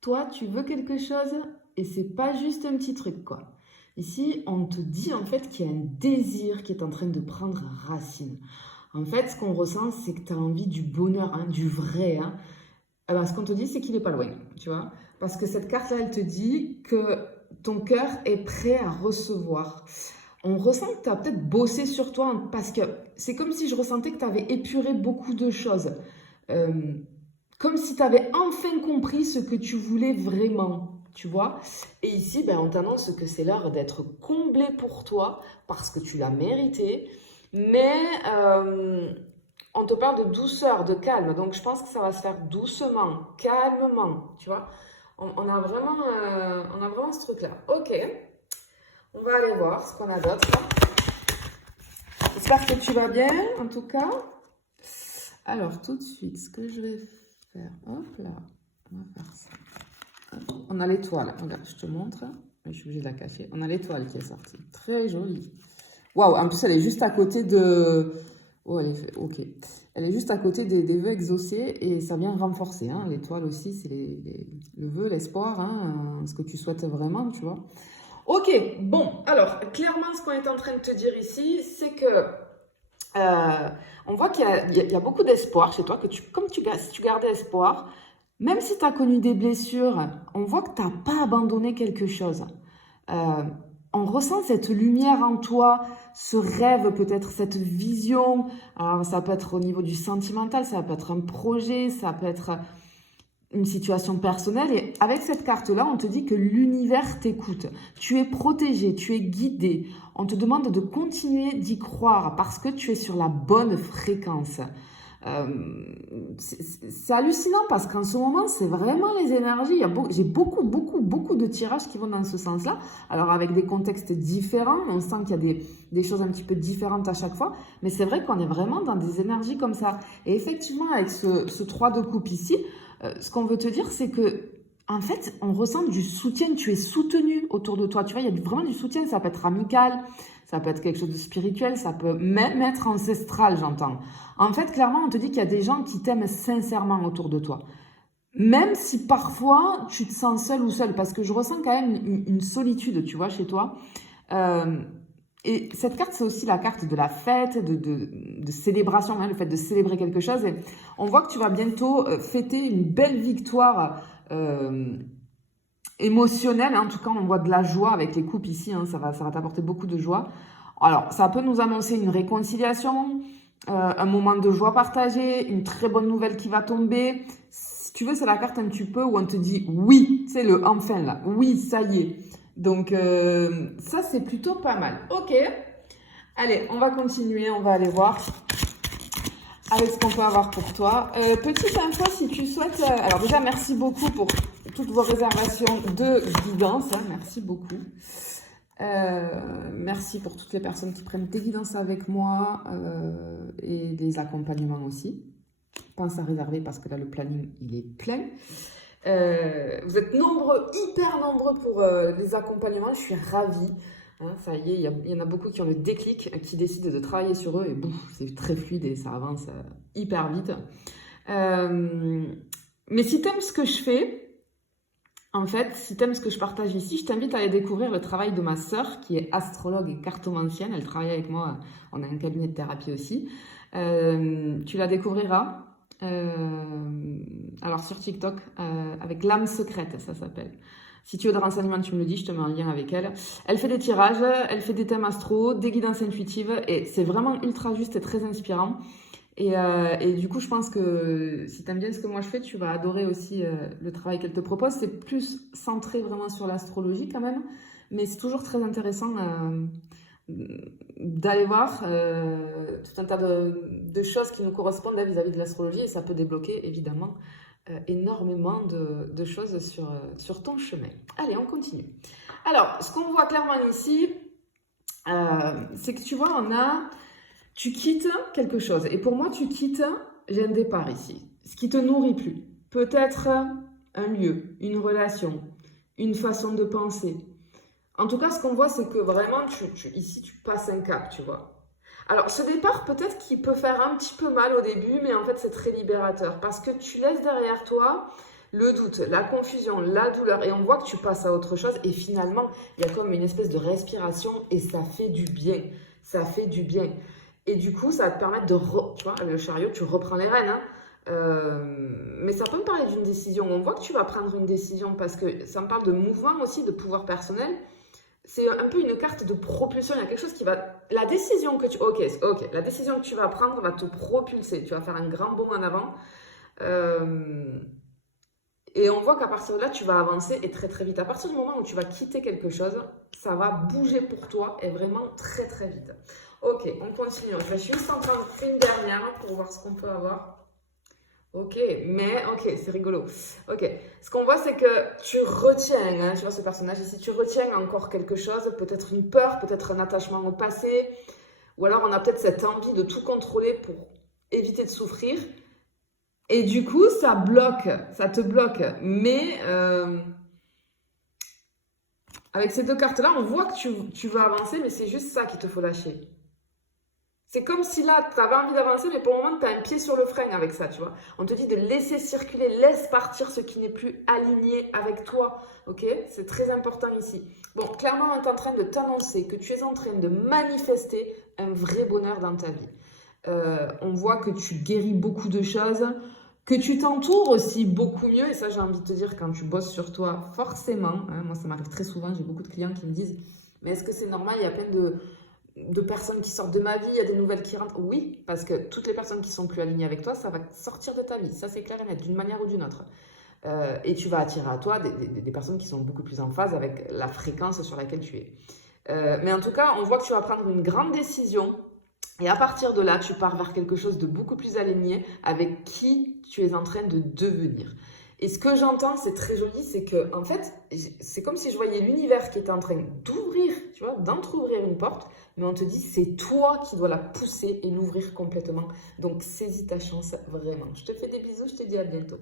toi, tu veux quelque chose et c'est pas juste un petit truc, quoi. Ici, on te dit en fait qu'il y a un désir qui est en train de prendre racine. En fait, ce qu'on ressent, c'est que tu as envie du bonheur, hein, du vrai. Hein. Alors, ce qu'on te dit, c'est qu'il n'est pas loin, tu vois. Parce que cette carte-là, elle te dit que ton cœur est prêt à recevoir. On ressent que tu as peut-être bossé sur toi parce que c'est comme si je ressentais que tu avais épuré beaucoup de choses. Euh, Comme si tu avais enfin compris ce que tu voulais vraiment, tu vois. Et ici, ben, on t'annonce que c'est l'heure d'être comblé pour toi parce que tu l'as mérité. Mais on te parle de douceur, de calme. Donc je pense que ça va se faire doucement, calmement, tu vois. On a vraiment ce truc-là. Ok, on va aller voir ce qu'on a d'autre. J'espère que tu vas bien, en tout cas. Alors, tout de suite, ce que je vais faire, hop là, on va faire ça. Hop. On a l'étoile, regarde, je te montre. Je suis obligée de la cacher. On a l'étoile qui est sortie. Très jolie. Waouh, en plus, elle est juste à côté de... Oh, elle est fait... Ok. Elle est juste à côté des vœux exaucés et ça vient renforcer. Hein. L'étoile aussi, c'est le vœu, l'espoir, hein, ce que tu souhaites vraiment, tu vois. Ok, bon, alors, clairement, ce qu'on est en train de te dire ici, c'est que on voit qu'il y a beaucoup d'espoir chez toi, que si tu gardais espoir, même si tu as connu des blessures, on voit que tu n'as pas abandonné quelque chose. Euh, on ressent cette lumière en toi, ce rêve, peut-être cette vision. Alors, ça peut être au niveau du sentimental, ça peut être un projet, ça peut être une situation personnelle. Et avec cette carte-là, on te dit que l'univers t'écoute. Tu es protégé, tu es guidé. On te demande de continuer d'y croire parce que tu es sur la bonne fréquence. Euh, c'est hallucinant parce qu'en ce moment, c'est vraiment les énergies. J'ai beaucoup de tirages qui vont dans ce sens-là. Alors, avec des contextes différents, on sent qu'il y a des choses un petit peu différentes à chaque fois. Mais c'est vrai qu'on est vraiment dans des énergies comme ça. Et effectivement, avec ce 3 de coupe ici, ce qu'on veut te dire, c'est que en fait, on ressent du soutien, tu es soutenu autour de toi. Tu vois, il y a vraiment du soutien, ça peut être amical, ça peut être quelque chose de spirituel, ça peut même être ancestral, j'entends. En fait, clairement, on te dit qu'il y a des gens qui t'aiment sincèrement autour de toi. Même si parfois tu te sens seul ou seul, parce que je ressens quand même une solitude, tu vois, chez toi. Euh, et cette carte, c'est aussi la carte de la fête, de célébration, hein, le fait de célébrer quelque chose. Et on voit que tu vas bientôt fêter une belle victoire émotionnelle. Hein. En tout cas, on voit de la joie avec les coupes ici. Hein, ça va t'apporter beaucoup de joie. Alors, ça peut nous annoncer une réconciliation, un moment de joie partagée, une très bonne nouvelle qui va tomber. Si tu veux, c'est la carte un petit peu où on te dit oui, c'est le enfin là. Oui, ça y est. Donc, ça, c'est plutôt pas mal. Ok. Allez, on va continuer, on va aller voir avec ce qu'on peut avoir pour toi. Petite info, si tu souhaites... alors déjà, merci beaucoup pour toutes vos réservations de guidance. Hein, merci beaucoup. Merci pour toutes les personnes qui prennent des guidances avec moi et des accompagnements aussi. Pense à réserver parce que là, le planning, il est plein. Vous êtes nombreux, hyper nombreux pour les accompagnements. Je suis ravie. Hein, ça y est, il y en a beaucoup qui ont le déclic, qui décident de travailler sur eux et bouf, c'est très fluide et ça avance hyper vite. Mais si tu aimes ce que je fais, en fait, si tu aimes ce que je partage ici, je t'invite à aller découvrir le travail de ma sœur qui est astrologue et cartomancienne. Elle travaille avec moi, on a un cabinet de thérapie aussi. Tu la découvriras. Alors sur TikTok, avec l'âme secrète, ça s'appelle. Si tu veux des renseignements, tu me le dis, je te mets en lien avec elle. Elle fait des tirages, elle fait des thèmes astro, des guidances intuitives, et c'est vraiment ultra juste et très inspirant. Et du coup, je pense que si tu aimes bien ce que moi je fais, tu vas adorer aussi le travail qu'elle te propose. C'est plus centré vraiment sur l'astrologie quand même, mais c'est toujours très intéressant d'aller voir tout un tas de choses qui nous correspondent vis-à-vis de l'astrologie et ça peut débloquer évidemment énormément de choses sur ton chemin. Allez, on continue. Alors, ce qu'on voit clairement ici, c'est que tu vois, tu quittes quelque chose. Et pour moi, tu quittes, j'ai un départ ici. Ce qui te nourrit plus. Peut-être un lieu, une relation, une façon de penser. En tout cas, ce qu'on voit, c'est que vraiment, ici, tu passes un cap, tu vois. Alors, ce départ, peut-être qu'il peut faire un petit peu mal au début, mais en fait, c'est très libérateur parce que tu laisses derrière toi le doute, la confusion, la douleur, et on voit que tu passes à autre chose, et finalement, il y a comme une espèce de respiration, et ça fait du bien, ça fait du bien. Et du coup, ça va te permettre de, tu vois, avec le chariot, tu reprends les rênes, hein. Mais ça peut me parler d'une décision, on voit que tu vas prendre une décision, parce que ça me parle de mouvement aussi, de pouvoir personnel. C'est un peu une carte de propulsion, il y a quelque chose qui va... La décision que tu... Ok, la décision que tu vas prendre va te propulser, tu vas faire un grand bond en avant. Et on voit qu'à partir de là, tu vas avancer et très très vite. À partir du moment où tu vas quitter quelque chose, ça va bouger pour toi et vraiment très très vite. Ok, on continue. Je suis juste en train de faire une dernière pour voir ce qu'on peut avoir. Ok, mais ok, c'est rigolo. Ok, ce qu'on voit, c'est que tu retiens, hein, tu vois ce personnage ici, tu retiens encore quelque chose, peut-être une peur, peut-être un attachement au passé, ou alors on a peut-être cette envie de tout contrôler pour éviter de souffrir. Et du coup, ça bloque, ça te bloque. Mais avec ces deux cartes-là, on voit que tu veux avancer, mais c'est juste ça qu'il te faut lâcher. C'est comme si là, tu avais envie d'avancer, mais pour le moment, tu as un pied sur le frein avec ça, tu vois. On te dit de laisser circuler, laisse partir ce qui n'est plus aligné avec toi, ok? C'est très important ici. Bon, clairement, on est en train de t'annoncer que tu es en train de manifester un vrai bonheur dans ta vie. On voit que tu guéris beaucoup de choses, que tu t'entoures aussi beaucoup mieux, et ça j'ai envie de te dire quand tu bosses sur toi, forcément, hein, moi ça m'arrive très souvent, j'ai beaucoup de clients qui me disent « mais est-ce que c'est normal, il y a plein de personnes qui sortent de ma vie, il y a des nouvelles qui rentrent ?» Oui, parce que toutes les personnes qui sont plus alignées avec toi, ça va sortir de ta vie, ça c'est clair et net, d'une manière ou d'une autre. Et tu vas attirer à toi des personnes qui sont beaucoup plus en phase avec la fréquence sur laquelle tu es. Mais en tout cas, on voit que tu vas prendre une grande décision. Et à partir de là, tu pars vers quelque chose de beaucoup plus aligné avec qui tu es en train de devenir. Et ce que j'entends, c'est très joli, c'est que en fait, c'est comme si je voyais l'univers qui était en train d'ouvrir, tu vois, d'entrouvrir une porte, mais on te dit c'est toi qui dois la pousser et l'ouvrir complètement. Donc saisis ta chance vraiment. Je te fais des bisous, je te dis à bientôt.